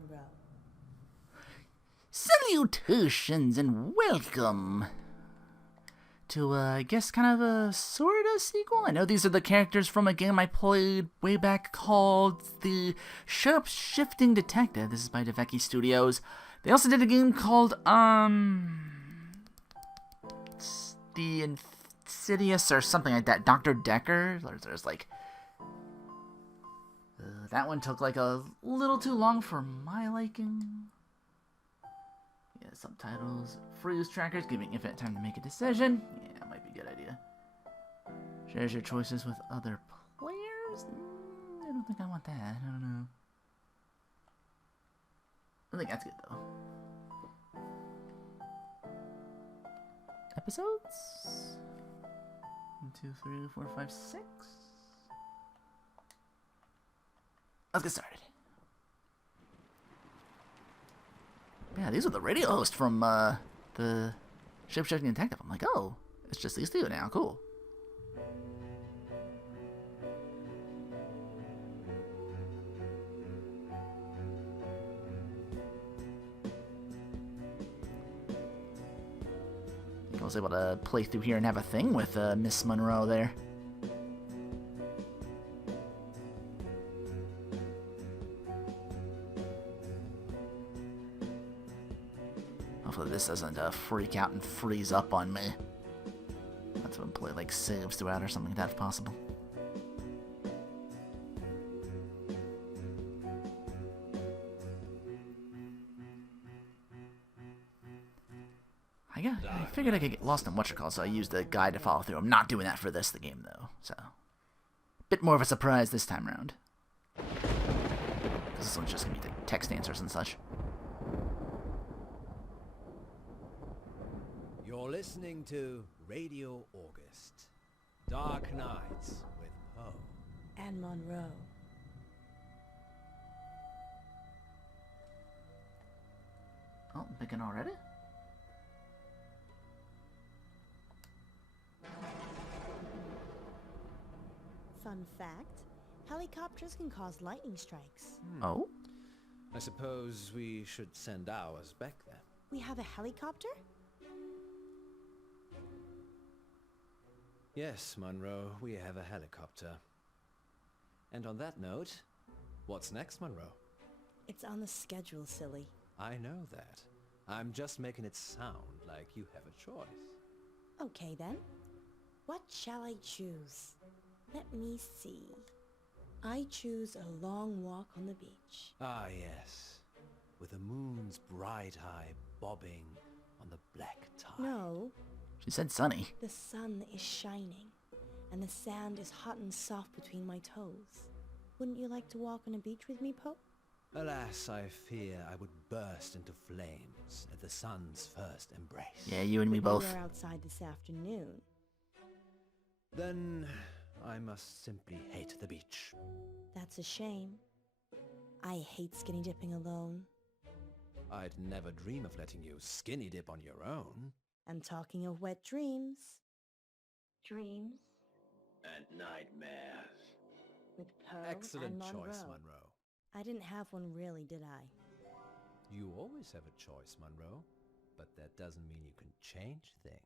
Munro. Salutations and welcome to, I guess, kind of a sort of sequel. I know these are the characters from a game I played way back called the Shapeshifting Detective. This is by Deveki Studios. They also did a game called, The Insidious or something like that. Dr. Decker. There's like... that one took like a little too long for my liking. Yeah, subtitles. Freeze trackers, giving infinite time to make a decision. Yeah, might be a good idea. Shares your choices with other players? I don't think I want that. I don't know. I think that's good though. Episodes? 1, 2, 3, 4, 5, 6. Let's get started. Yeah, these are the radio hosts from the Shapeshifting Detective. I'm like, oh, it's just these two now. Cool. I think I was able to play through here and have a thing with Miss Munro there. Hopefully this doesn't freak out and freeze up on me. That's when play like saves throughout or something like that if possible. I figured I could get lost in whatchamacallit, so I used the guide to follow through. I'm not doing that for the game though, so bit more of a surprise this time around. Because this one's just gonna be the text answers and such. You're listening to Radio August. Dark Nights with Poe And Munro. Oh, I'm picking already? Fun fact, helicopters can cause lightning strikes. Oh? I suppose we should send ours back then. We have a helicopter? Yes, Munro, we have a helicopter. And on that note, what's next, Munro? It's on the schedule, silly. I know that. I'm just making it sound like you have a choice. Okay then. What shall I choose? Let me see. I choose a long walk on the beach. Ah, yes. With the moon's bright eye bobbing on the black tide. No, She said sunny. the sun is shining, and the sand is hot and soft between my toes. Wouldn't you like to walk on a beach with me, Poe? Alas, I fear I would burst into flames at the sun's first embrace. Yeah, you and me We both. were outside this afternoon. Then I must simply hate the beach. That's a shame. I hate skinny dipping alone. I'd never dream of letting you skinny dip on your own. And talking of wet dreams. Dreams And nightmares. with Poe Excellent and Munro. choice, Munro. I didn't have one really, did I? You always have a choice, Munro. But that doesn't mean you can change things.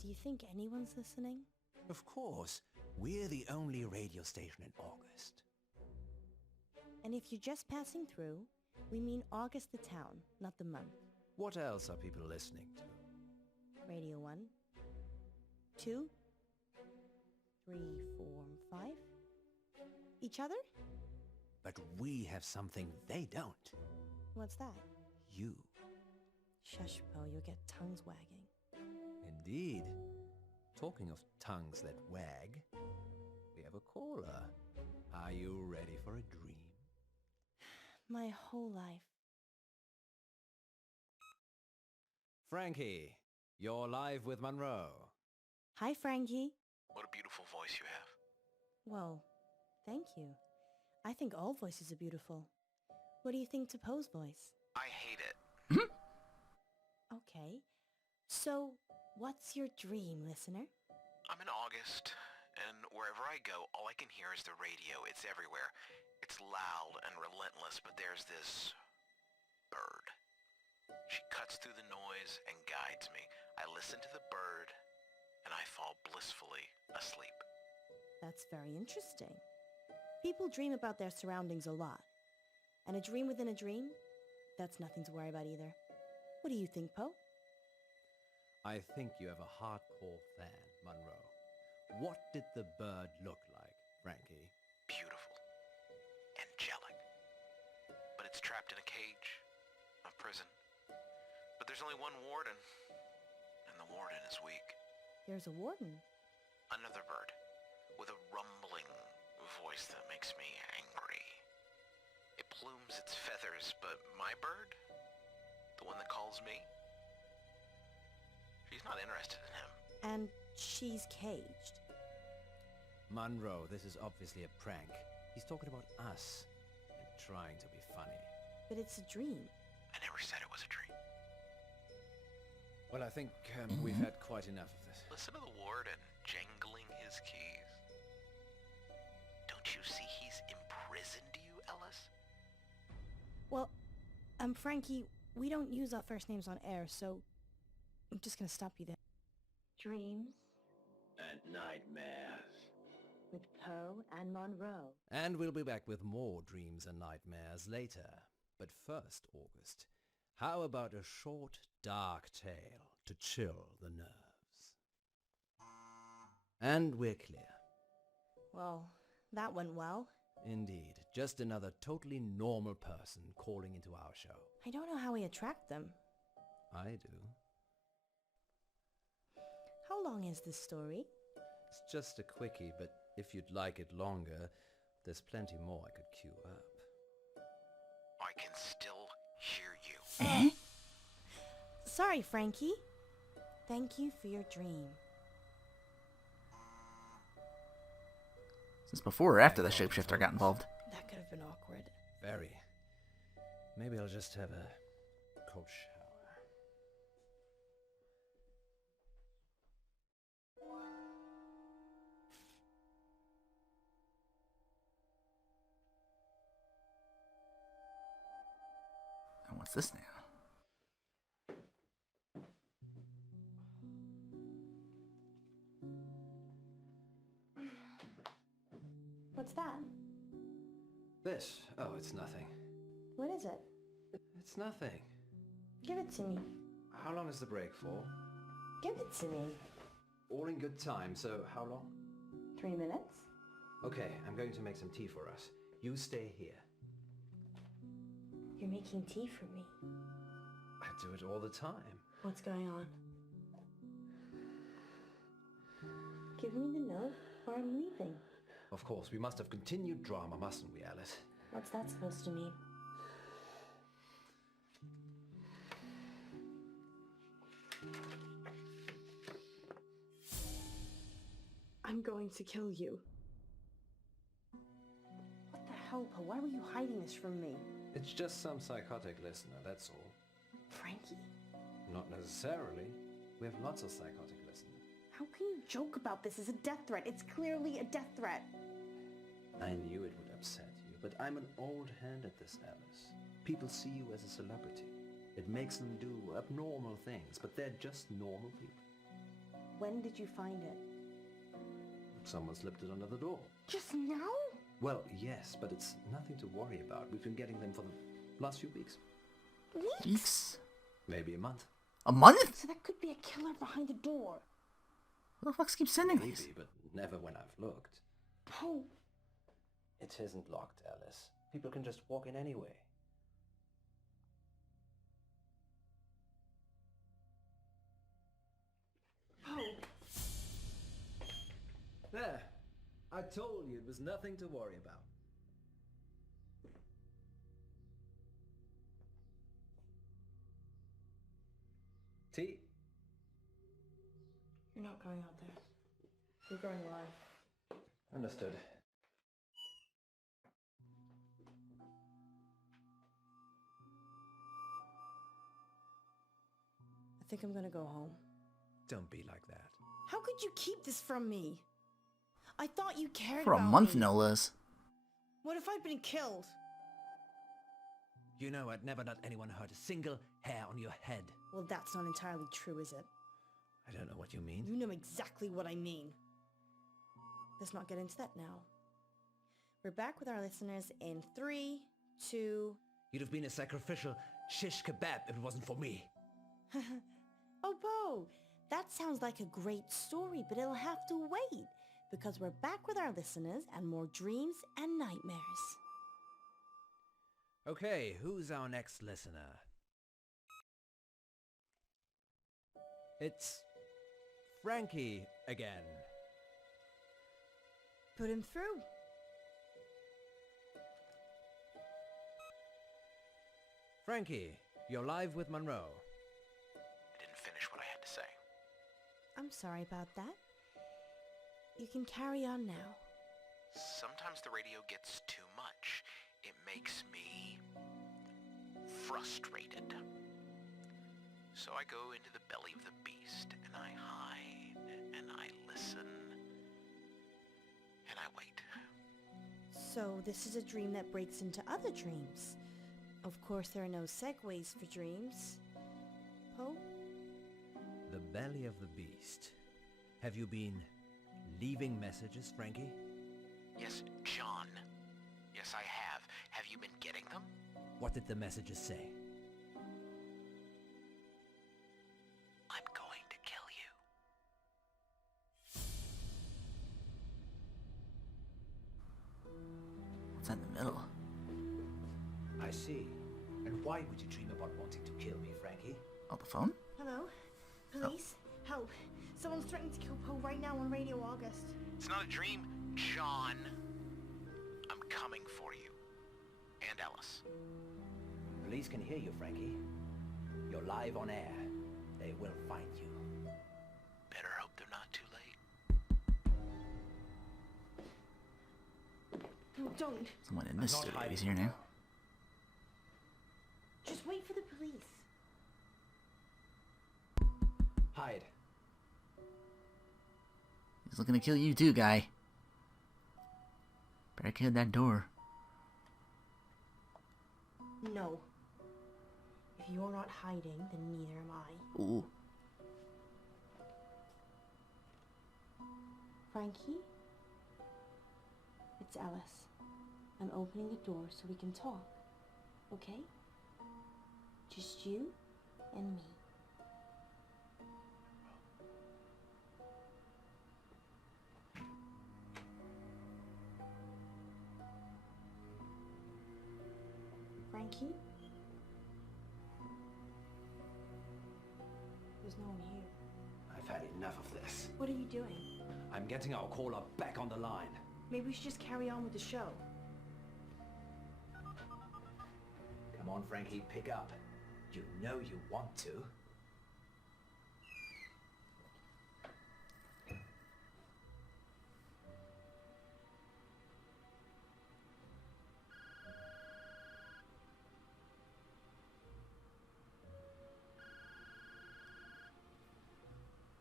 Do you think anyone's listening? Of course, we're the only radio station in August. And if you're just passing through, we mean August the town, not the month. What else are people listening to? Radio 1, 2, 3, 4, 5. Each other? But we have something they don't. What's that? You. Shush, Poe, you'll get tongues wagging. Indeed. Talking of tongues that wag, we have a caller. Are you ready for a dream? My whole life. Frankie, you're live with Munro. Hi, Frankie. What a beautiful voice you have. Well, thank you. I think all voices are beautiful. What do you think to Poe's voice? I hate it. Okay. So, what's your dream, listener? I'm in August, and wherever I go, all I can hear is the radio. It's everywhere. It's loud and relentless, but there's this bird. She cuts through the noise and guides me. I listen to the bird, and I fall blissfully asleep. That's very interesting. People dream about their surroundings a lot. And a dream within a dream? That's nothing to worry about either. What do you think, Poe? I think you have a hardcore fan, Munro. What did the bird look like, Frankie? Beautiful. Angelic. But it's trapped in a cage. A prison. But there's only one warden. And the warden is weak. There's a warden. Another bird. With a rumbling voice that makes me angry. It plumes its feathers, but my bird? The one that calls me? She's not interested in him. And she's caged. Munro, this is obviously a prank. He's talking about us and trying to be funny. But it's a dream. I never said it was a dream. Well, I think we've had quite enough of this. Listen to the warden jangling his keys. Don't you see he's imprisoned you, Ellis? Well, Frankie, we don't use our first names on air, so I'm just gonna stop you there. Dreams And nightmares. with Poe and Munro. And we'll be back with more dreams and nightmares later. But first, August, how about a short, dark tale to chill the nerves? And we're clear. Well, that went well. Indeed, just another totally normal person calling into our show. I don't know how we attract them. I do. How long is this story? It's just a quickie, but if you'd like it longer, there's plenty more I could queue up. I can still hear you. Sorry, Frankie. Thank you for your dream. Since before or after the shapeshifter got involved? That could have been awkward. Very. Maybe I'll just have a cold shower. And what's this now? What's that? This? Oh, it's nothing. What is it? It's nothing. Give it to me. How long is the break for? Give it to me. All in good time, so how long? 3 minutes? Okay, I'm going to make some tea for us. You stay here. You're making tea for me. I do it all the time. What's going on? Give me the note or I'm leaving. Of course, we must have continued drama, mustn't we, Alice? What's that supposed to mean? I'm going to kill you. What the hell, Poe? Why were you hiding this from me? It's just some psychotic listener, that's all. Frankie, Not necessarily. We have lots of psychotic listeners. how can you joke about this as a death threat? It's clearly a death threat. I knew it would upset you, but I'm an old hand at this, Alice. People see you as a celebrity. It makes them do abnormal things, but they're just normal people. When did you find it? Someone slipped it under the door. Just now? Well, yes, but it's nothing to worry about. We've been getting them for the last few weeks. Weeks? Maybe a month. A month? So that could be a killer behind the door. Who the fuck keeps sending these? Maybe, but never when I've looked. Poe, It isn't locked, Alice. People can just walk in anyway. Poe. There. I told you it was nothing to worry about. Tea? You're not going out there. You're going live. Understood. I think I'm gonna go home. Don't be like that. How could you keep this from me? I thought you cared For a about month, me. no less. What if I'd been killed? You know I'd never let anyone hurt a single hair on your head. Well, that's not entirely true, is it? I don't know what you mean. You know exactly what I mean. Let's not get into that now. We're back with our listeners in 3, 2... You'd have been a sacrificial shish kebab if it wasn't for me. Oh, Poe, that sounds like a great story, but it'll have to wait, because we're back with our listeners and more dreams and nightmares. Okay, who's our next listener? It's Frankie again. Put him through. Frankie, you're live with Munro. I didn't finish what I had to say. I'm sorry about that. You can carry on now. Sometimes the radio gets too much. It makes me frustrated. So I go into the belly of the beast, and I hide, and I listen, and I wait. So this is a dream that breaks into other dreams. Of course, there are no segues for dreams. Poe? The belly of the beast. Have you been leaving messages, Frankie? Yes, John. Yes, I have. Have you been getting them? What did the messages say? I'm going to kill you. What's in the middle? I see. And why would you dream about wanting to kill me, Frankie? Oh, the phone? Hello? Police? Help. Someone's threatening to kill Poe right now on Radio August. It's not a dream, John. I'm coming for you. And Ellis. Police can hear you, Frankie. You're live on air. They will find you. Better hope they're not too late. No, don't. Someone in this I'm not studio hiding. is here now. Just wait for the police. Hide. He's looking to kill you too, guy. Barricade that door. No. If you're not hiding, then neither am I. Ooh. Frankie? It's Ellis. I'm opening the door so we can talk. Okay? Just you and me. Frankie? There's no one here. I've had enough of this. What are you doing? I'm getting our caller back on the line. Maybe we should just carry on with the show. Come on, Frankie, pick up. You know you want to.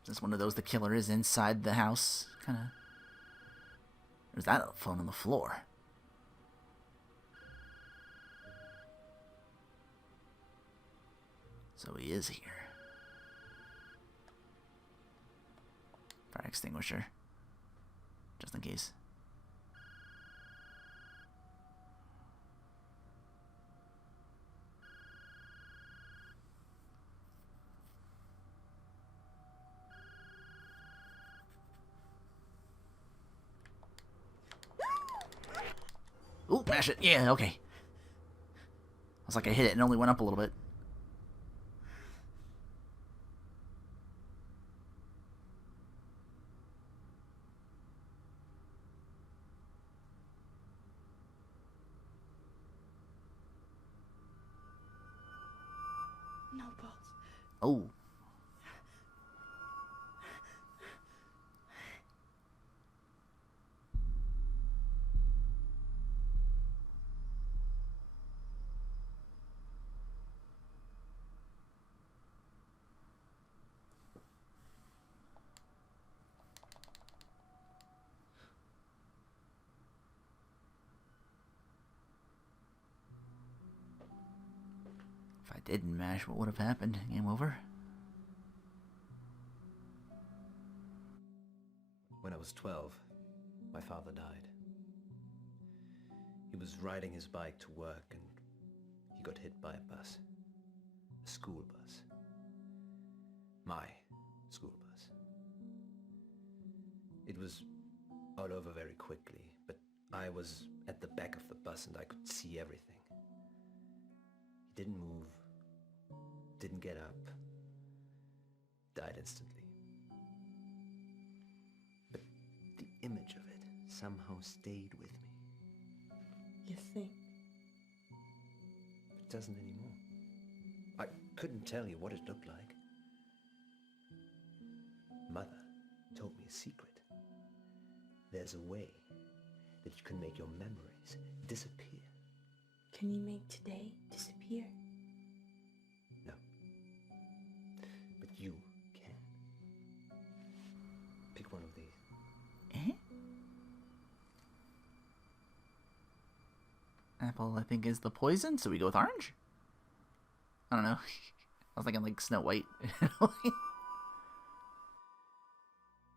Is this one of those the killer is inside the house? Kind of. Or is that a phone on the floor? So he is here. Fire extinguisher. Just in case. Ooh, mash it. Yeah, okay. I was like, I hit it and it only went up a little bit. No, boss. Oh. didn't mash, what would have happened? Game over? When I was 12, my father died. He was riding his bike to work and he got hit by a bus. A school bus. My school bus. It was all over very quickly, but I was at the back of the bus and I could see everything. He didn't move, didn't get up, died instantly. But the image of it somehow stayed with me. You think? It doesn't anymore. I couldn't tell you what it looked like. Mother told me a secret. There's a way that you can make your memories disappear. Can you make today disappear? No. But you can. Pick one of these. Eh? Apple, I think, is the poison, so we go with orange? I don't know. I was thinking like Snow White.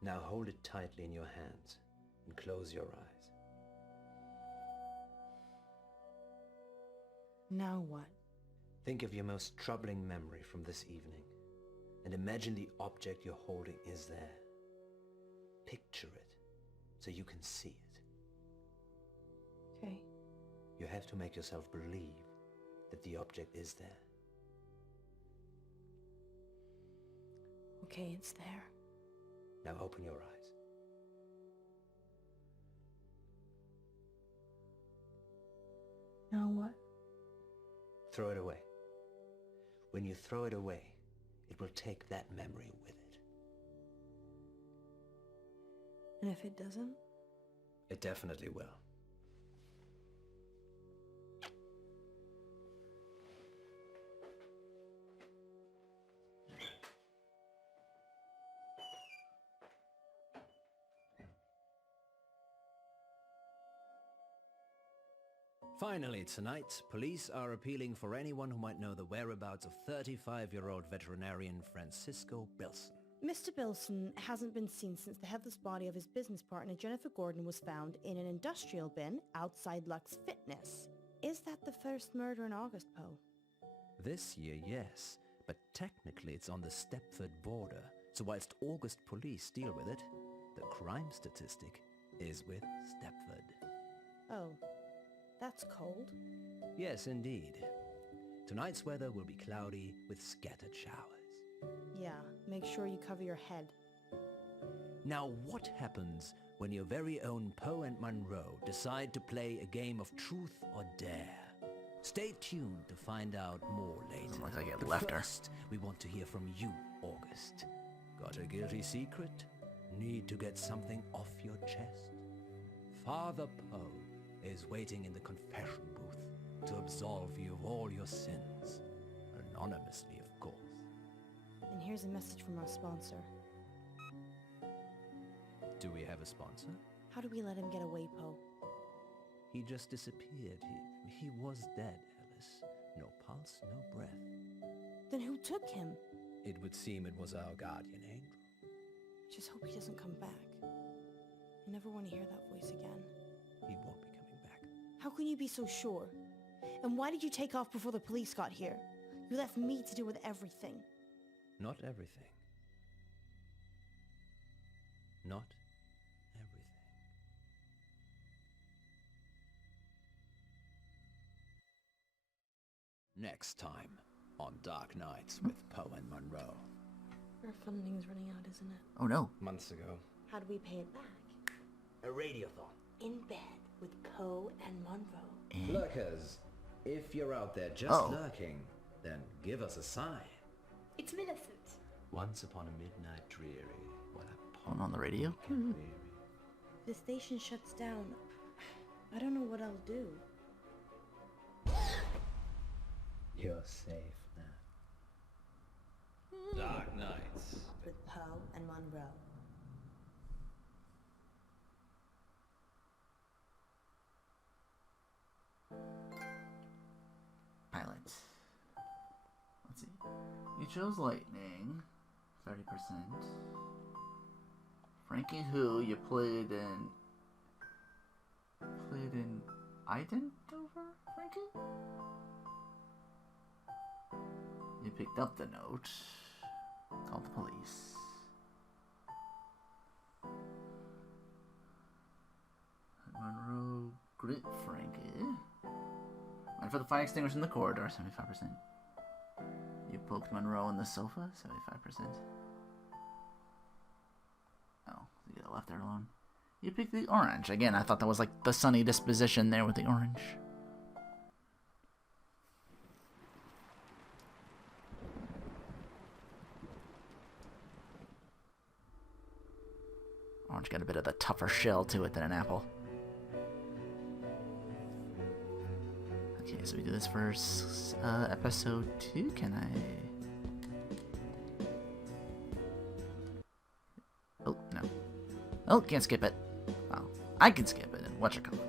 Now hold it tightly in your hands and close your eyes. Now what? Think of your most troubling memory from this evening and imagine the object you're holding is there. Picture it so you can see it. Okay. You have to make yourself believe that the object is there. Okay, it's there. Now open your eyes. Now what? Throw it away. When you throw it away, it will take that memory with it. And if it doesn't? It definitely will. Finally tonight, police are appealing for anyone who might know the whereabouts of 35-year-old veterinarian Francisco Bilson. Mr. Bilson hasn't been seen since the headless body of his business partner Jennifer Gordon was found in an industrial bin outside Lux Fitness. Is that the first murder in August, Poe? This year, yes, but technically it's on the Stepford border, so whilst August police deal with it, the crime statistic is with Stepford. Oh, that's cold. Yes, indeed. Tonight's weather will be cloudy with scattered showers. Yeah, make sure you cover your head. Now, what happens when your very own Poe and Munro decide to play a game of truth or dare? Stay tuned to find out more later. Looks like it But left her. first, we want to hear from you, August. Got a guilty secret? Need to get something off your chest? Father Poe is waiting in the confession booth to absolve you of all your sins. Anonymously, of course. And here's a message from our sponsor. Do we have a sponsor? How do we let him get away, Poe? He just disappeared. He was dead, Alice. No pulse, no breath. Then who took him? It would seem it was our guardian angel. Just hope he doesn't come back. I never want to hear that voice again. He won't be coming back. How can you be so sure? And why did you take off before the police got here? You left me to deal with everything. Not everything. Not everything. Next time on Dark Nights with Poe and Munro. Our funding's running out, isn't it? Oh no. Months ago. How do we pay it back? A radiothon. In bed with Poe and Munro. Lurkers, if you're out there just Oh. lurking, then give us a sign. It's Millicent. Once upon a midnight dreary, what a One on the radio? weary. The station shuts down. I don't know what I'll do. You're safe now. Dark Nights. With Poe and Munro. Pilot. chose lightning, 30%. Frankie, who you played in Idendover, Frankie? You picked up the note, called the police. Munro, great Frankie. Went for the fire extinguisher in the corridor, 75%. You poked Munro in the sofa, 75%. Oh, you left there alone. You picked the orange. Again, I thought that was like the sunny disposition there with the orange. Orange got a bit of the tougher shell to it than an apple. Okay, so we do this for episode 2. Can I... Oh, no. Oh, can't skip it. Well, I can skip it and watch it come up,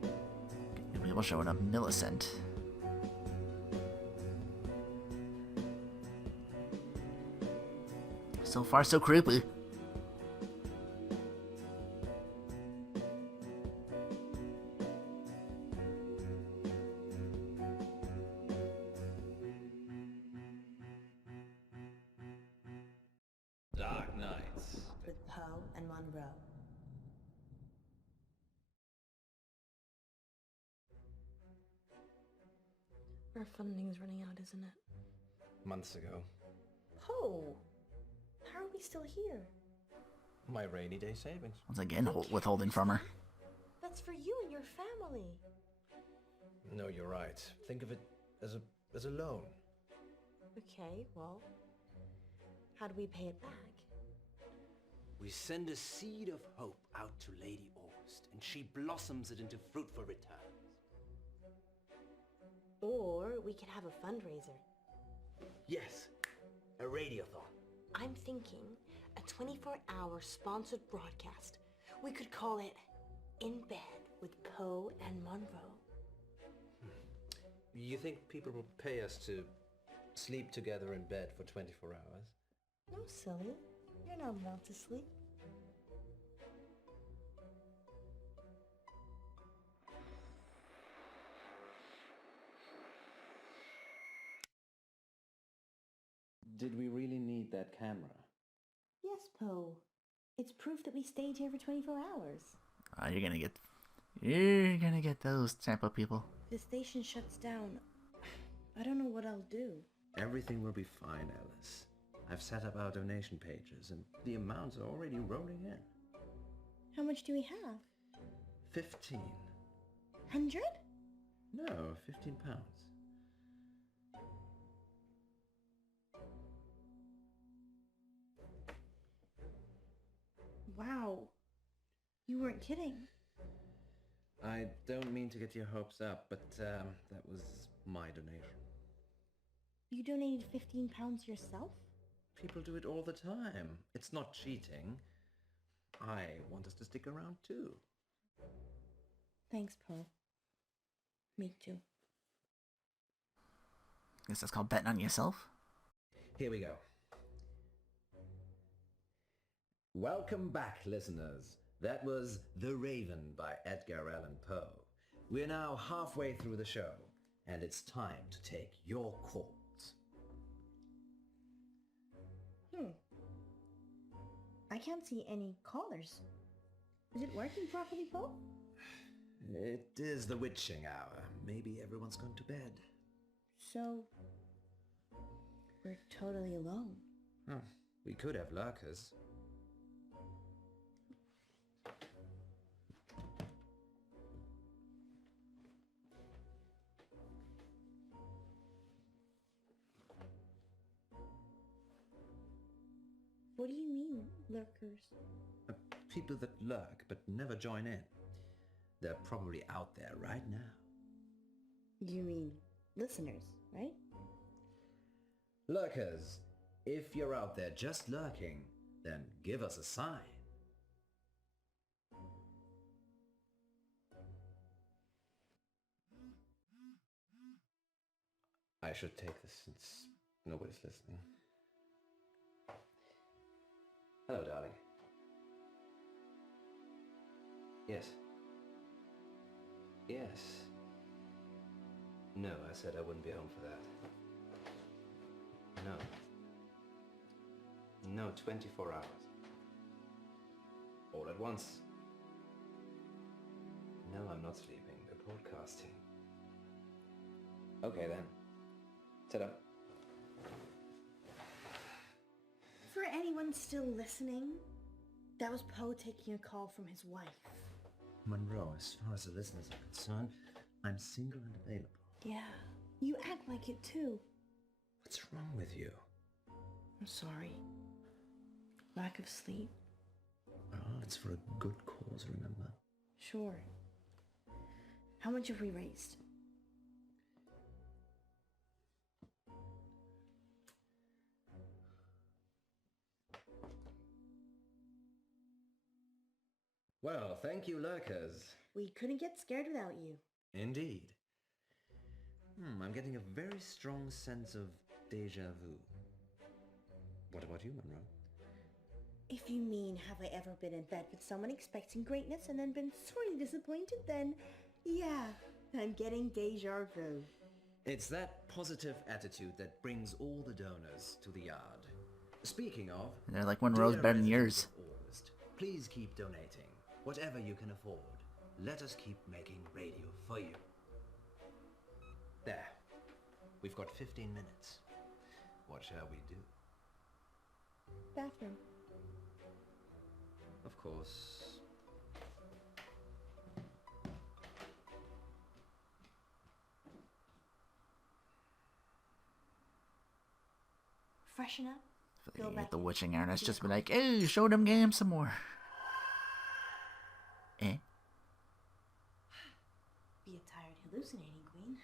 but... Maybe we'll show it a millicent. So far, so creepy. Dark Nights. With Poe and Munro. Our funding's running out, isn't it? Months ago. Poe! How are we still here? My rainy day savings. Once again, withholding from her. That's for you and your family. No, you're right. Think of it as a loan. Okay, well, how do we pay it back? We send a seed of hope out to Lady August, and she blossoms it into fruitful returns. Or we could have a fundraiser. Yes, a radiothon. I'm thinking a 24-hour sponsored broadcast. We could call it In Bed with Poe and Munro. You think people will pay us to sleep together in bed for 24 hours? No, silly. You're not allowed to sleep. Did we really need that camera? Yes, Poe. It's proof that we stayed here for 24 hours. You're gonna get those type of people. If the station shuts down, I don't know what I'll do. Everything will be fine, Alice. I've set up our donation pages, and the amounts are already rolling in. How much do we have? 15. 100? No, 15 pounds. Wow. You weren't kidding. I don't mean to get your hopes up, but that was my donation. You donated 15 pounds yourself? People do it all the time. It's not cheating. I want us to stick around too. Thanks, Poe. Me too. Guess that's called betting on yourself. Here we go. Welcome back, listeners. That was The Raven by Edgar Allan Poe. We're now halfway through the show, and it's time to take your calls. I can't see any callers. Is it working properly, Poe? It is the witching hour. Maybe everyone's gone to bed. So, we're totally alone. Huh. We could have lurkers. What do you mean, lurkers? People that lurk but never join in. They're probably out there right now. You mean listeners, right? Lurkers, if you're out there just lurking, then give us a sign. I should take this and Nobody's listening. Hello, darling. Yes. Yes. No, I said I wouldn't be home for that. No. No, 24 hours. All at once. No, I'm not sleeping. We're broadcasting. Okay, then. Ta-da. For anyone still listening, that was Poe taking a call from his wife. Munro, as far as the listeners are concerned, I'm single and available. Yeah, you act like it too. What's wrong with you? I'm sorry. Lack of sleep. Oh, it's for a good cause, remember? Sure. How much have we raised? Well, thank you, lurkers. We couldn't get scared without you. Indeed. I'm getting a very strong sense of déjà vu. What about you, Munro? If you mean, have I ever been in bed with someone expecting greatness and then been sorely disappointed, then yeah, I'm getting déjà vu. It's that positive attitude that brings all the donors to the yard. Speaking of, They're like Monroe's better than yours. August, please keep donating. Whatever you can afford. Let us keep making radio for you. There. We've got 15 minutes. What shall we do? Bathroom. Of course. Freshen up. Go Get back. the witching hour, and it's just be like, hey, show them game some more. Eh? Be a tired hallucinating queen.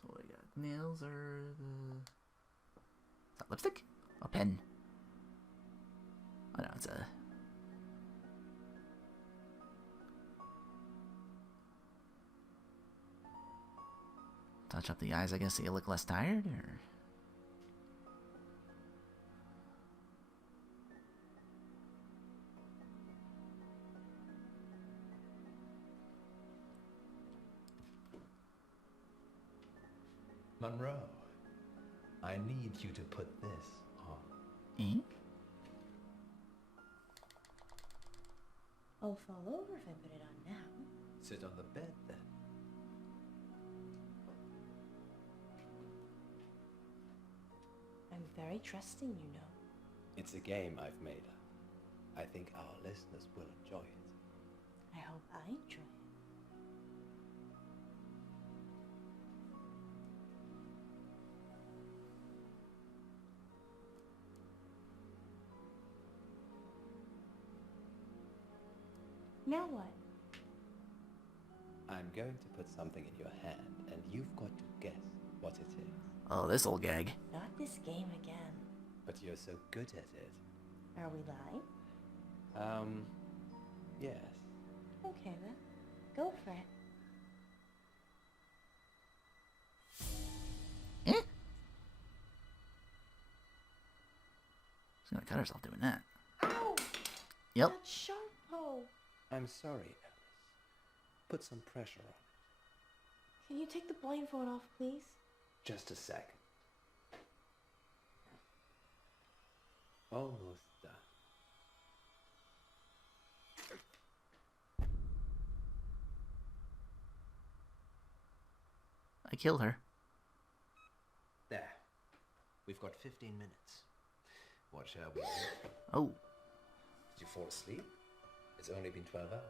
So what do we got? Nails or the... Is that lipstick? A pen. Oh no, it's a... Touch up the eyes, I guess, so you look less tired, or... Munro, I need you to put this on. Eh? I'll fall over if I put it on now. Sit on the bed, then. I'm very trusting, you know. It's a game I've made up. I think our listeners will enjoy it. I hope I enjoy it. Now what? I'm going to put something in your hand, and you've got to guess what it is. Oh, this old gag. Not this game again. But you're so good at it. Are we live? Yes. Okay then. Go for it. Eh? She's gonna cut herself doing that. Ow! Yep. That's sharp, Poe. I'm sorry, Alice. Put some pressure on it. Can you take the blindfold off, please? Just a second. Almost done. I killed her. There. We've got 15 minutes. What shall we do? Oh. Did you fall asleep? It's only been 12 hours.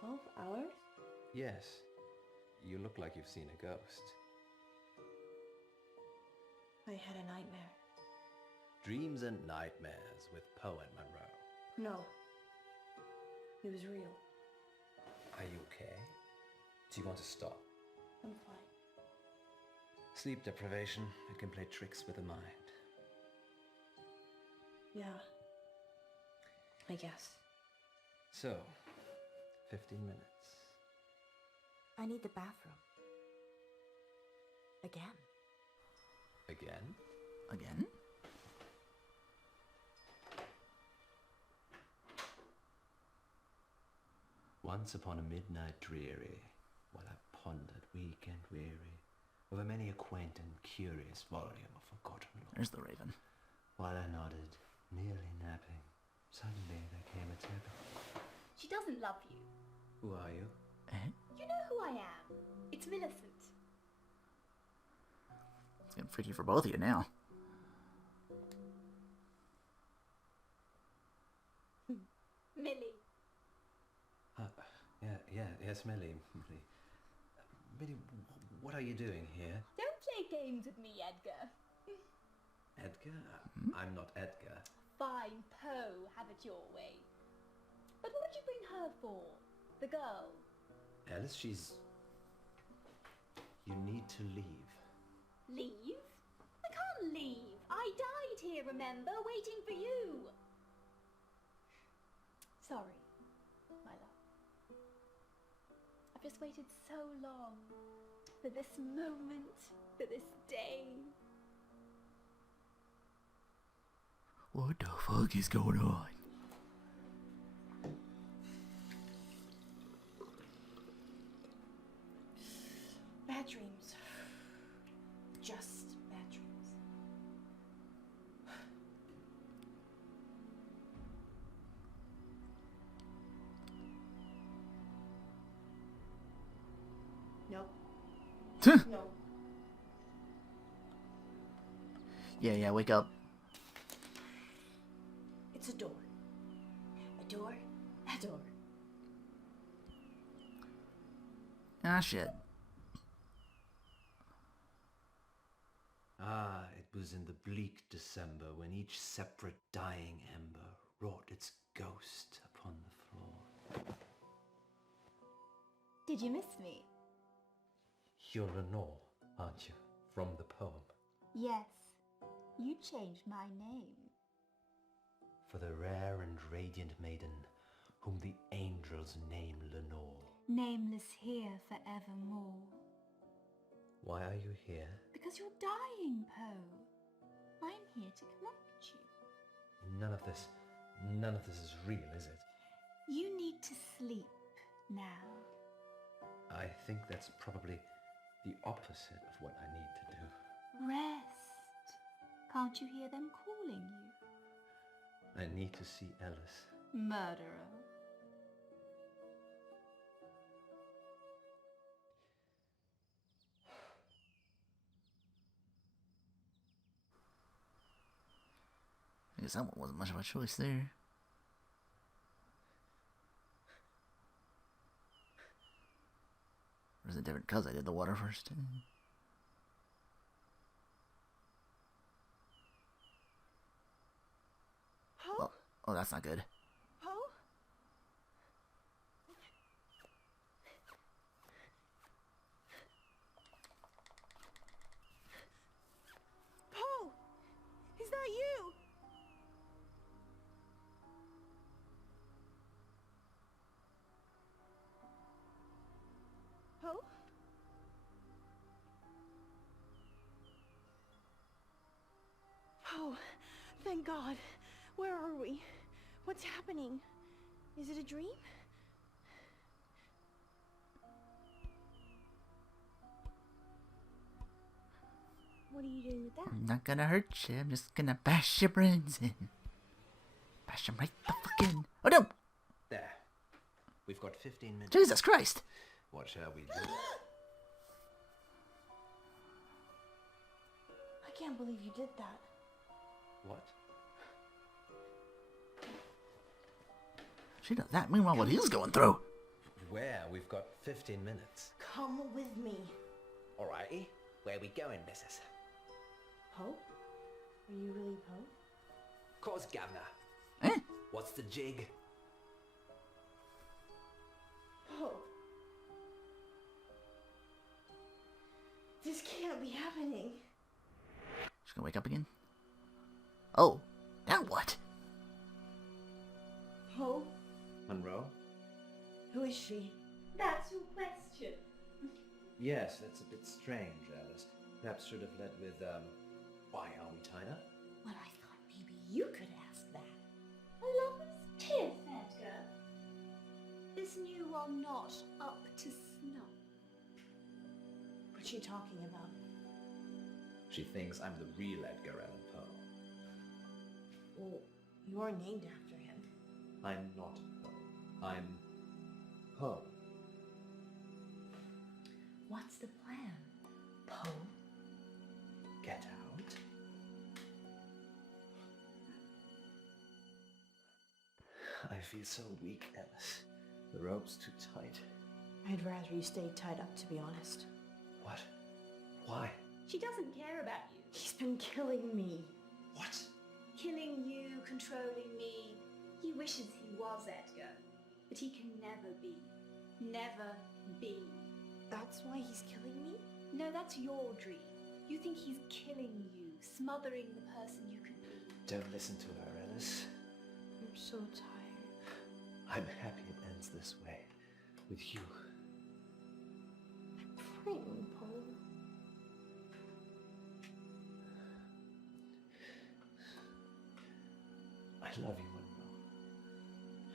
12 hours? Yes. You look like you've seen a ghost. I had a nightmare. Dreams and Nightmares with Poe and Munro. No. It was real. Are you okay? Do you want to stop? I'm fine. Sleep deprivation, it can play tricks with the mind. Yeah. I guess. So, 15 minutes. I need the bathroom. Again. Again? Again? Once upon a midnight dreary, while I pondered, weak and weary, over many a quaint and curious volume of forgotten lore. There's the raven. While I nodded, nearly napping, suddenly there came a tap. She doesn't love you. Who are you? Eh? You know who I am. It's Millicent. It's getting freaky for both of you now. Millie. Yes, Millie. Millie, what are you doing here? Don't play games with me, Edgar. Edgar? I'm not Edgar. Fine, Poe, have it your way. But what did you bring her for? The girl? Alice, she's... You need to leave. Leave? I can't leave. I died here, remember? Waiting for you. Sorry, my love. I've just waited so long for this moment, for this day. What the fuck is going on? Bad dreams. Just bad dreams. Nope. No. Yeah, wake up. It's a door. A door. A door. Ah, shit. Ah, it was in the bleak December when each separate dying ember wrought its ghost upon the floor. Did you miss me? You're Lenore, aren't you? From the poem. Yes. You changed my name. For the rare and radiant maiden whom the angels name Lenore. Nameless here forevermore. Why are you here? Because you're dying, Poe. I'm here to collect you. None of this is real, is it? You need to sleep now. I think that's probably the opposite of what I need to do. Rest. Can't you hear them calling you? I need to see Alice. Murderer. I guess that one wasn't much of a choice there. Or is it different because I did the water first? Poe? Oh, that's not good. Poe? Poe! Is that you? Poe? Poe, thank God. Where are we? What's happening? Is it a dream? What are you doing with that? I'm not gonna hurt you. I'm just gonna bash your brains in. Bash them right the fuck in. Oh no! There. We've got 15 minutes. Jesus Christ! What shall we do? I can't believe you did that. What? She does that. Meanwhile, what he's going through. Where? We've got 15 minutes. Come with me. Alrighty. Where we going, missus? Poe? Are you really Poe? Course, governor. Eh? What's the jig? Poe. This can't be happening. She's gonna wake up again? Oh. Now what? Poe? Munro? Who is she? That's your question. Yes, that's a bit strange, Alice. Perhaps should have led with, why are we tied up? Well, I thought maybe you could ask that. A lover's kiss, Edgar. Is new one not up to snuff? What's she talking about? She thinks I'm the real Edgar Allan Poe. Well, you are named after him. I'm not Poe. I'm Poe. What's the plan, Poe? Get out? I feel so weak, Alice. The rope's too tight. I'd rather you stayed tied up, to be honest. What? Why? She doesn't care about you. He's been killing me. What? Killing you, controlling me. He wishes he was Edgar, but he can never be. Never be. That's why he's killing me? No, that's your dream. You think he's killing you, smothering the person you can be. Don't listen to her, Alice. I'm so tired. I'm happy it ends this way. With you. I'm frightened, Poe. I love you, Munro.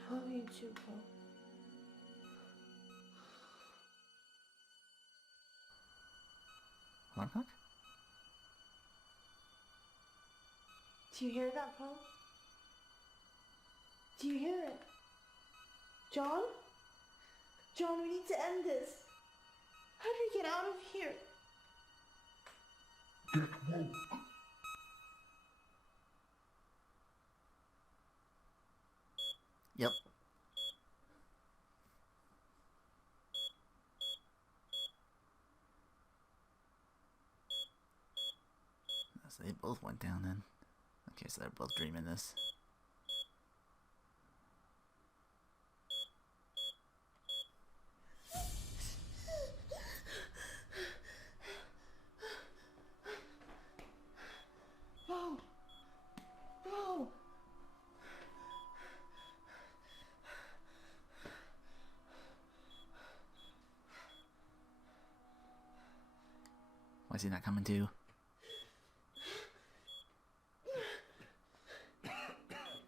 I love you too, Poe. Alarm clock? Do you hear that, Poe? Do you hear it? John? John, we need to end this. How do we get out of here? Yep. So they both went down then. Okay, so they're both dreaming this. No! No! Why is he not coming too?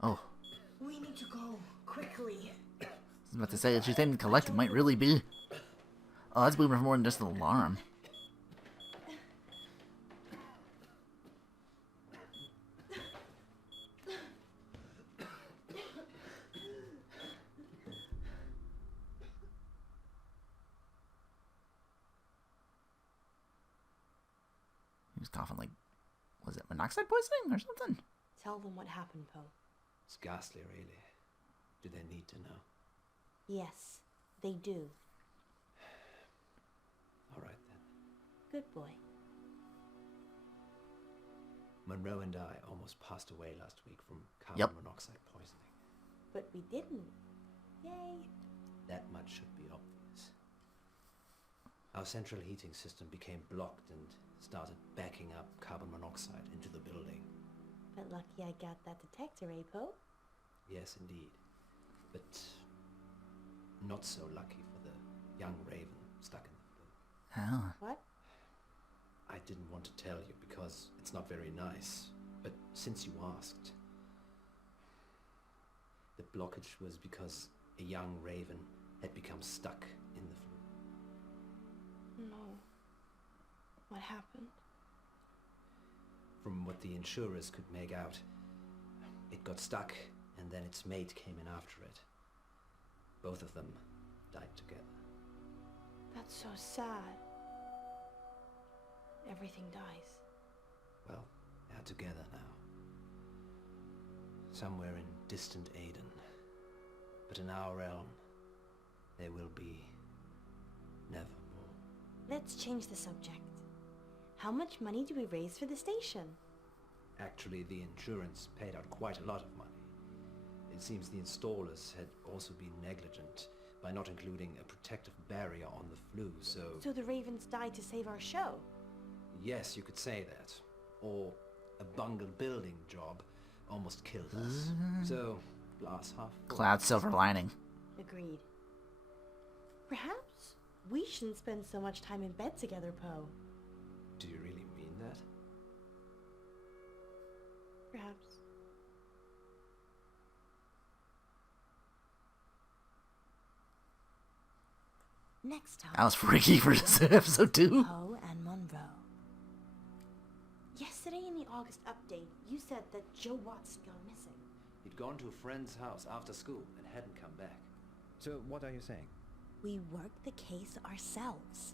Oh. We need to go quickly. I was about to say, if she's saying collect, it might really be. Oh, that's moving for more than just an alarm. He was coughing like, was it monoxide poisoning or something? Tell them what happened, Poe. It's ghastly, really. Do they need to know? Yes, they do. All right, then. Good boy. Munro and I almost passed away last week from carbon Yep. monoxide poisoning. But we didn't. Yay. That much should be obvious. Our central heating system became blocked and started backing up carbon monoxide into the building. But lucky I got that detector, eh, Poe? Yes, indeed. But not so lucky for the young raven stuck in the flue. Oh. What? I didn't want to tell you because it's not very nice, but since you asked, the blockage was because a young raven had become stuck in the flue. No. What happened? From what the insurers could make out, it got stuck and then its mate came in after it. Both of them died together. That's so sad. Everything dies. Well, they're together now. Somewhere in distant Aden. But in our realm, they will be nevermore. Let's change the subject. How much money do we raise for the station? Actually, the insurance paid out quite a lot of money. It seems the installers had also been negligent by not including a protective barrier on the flue, so... So the ravens died to save our show? Yes, you could say that. Or a bungled building job almost killed us. So, glass half full. Cloud silver lining. Agreed. Perhaps We shouldn't spend so much time in bed together, Poe. Do you really mean that? Perhaps. Next time. That was freaky for this episode 2. Poe and Munro. Yesterday in the August update, you said that Joe Watson gone missing. He'd gone to a friend's house after school and hadn't come back. So, what are you saying? We work the case ourselves.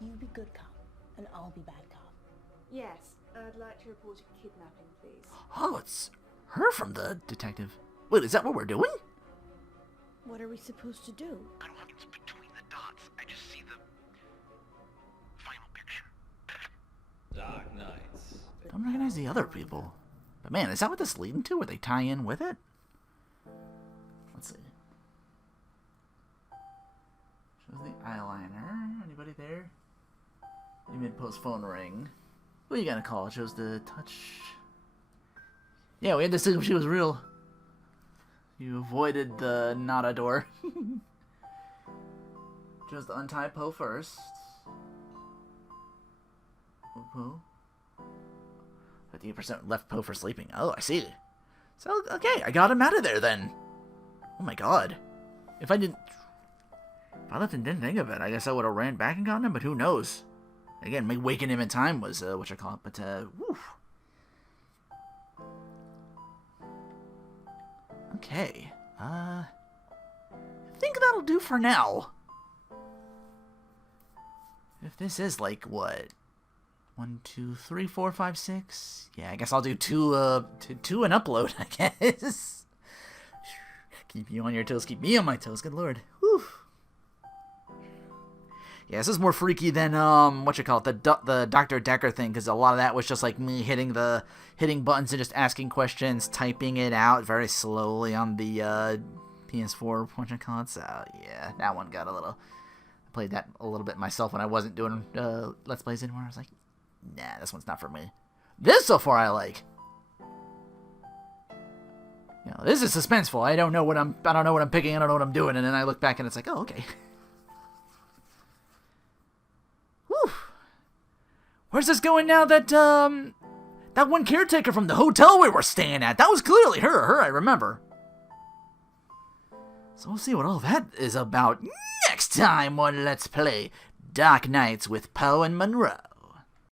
You be good cop, and I'll be bad cop. Yes, I'd like to report a kidnapping, please. Oh, it's her from the detective. Wait, is that what we're doing? What are we supposed to do? I don't have it's between the dots. I just see the final picture. Dark Knights. I don't recognize the other people. But man, is that what this is leading to? Where they tie in with it? Let's see. Shows the eyeliner. Anybody there? You made Poe's phone ring. Who are you gonna call? It shows the touch. Yeah, we had to see if she was real. You avoided the Nada door. Chose to untie Poe first. Poe. 58% left Poe for sleeping. Oh, I see. So, okay, I got him out of there then. Oh my god. If I left and didn't think of it, I guess I would have ran back and gotten him, but who knows? Again, me waking him in time was, what I call it, but, whew. Okay, I think that'll do for now. If this is like, what? 1, 2, 3, 4, 5, 6. Yeah, I guess I'll do two and upload, I guess. Keep you on your toes, keep me on my toes, good lord. Whew. Yeah, this is more freaky than, the Dr. Decker thing, because a lot of that was just like me hitting buttons and just asking questions, typing it out very slowly on the PS4, whatchamacallit. So, yeah, that one got a little... I played that a little bit myself when I wasn't doing Let's Plays anymore. I was like, nah, this one's not for me. This, so far, I like. You know, this is suspenseful. I don't know what I'm picking, I don't know what I'm doing, and then I look back and it's like, oh, okay. Whew. Where's this going now that, that one caretaker from the hotel we were staying at, that was clearly her, I remember. So we'll see what all that is about next time on Let's Play Dark Knights with Poe and Munro.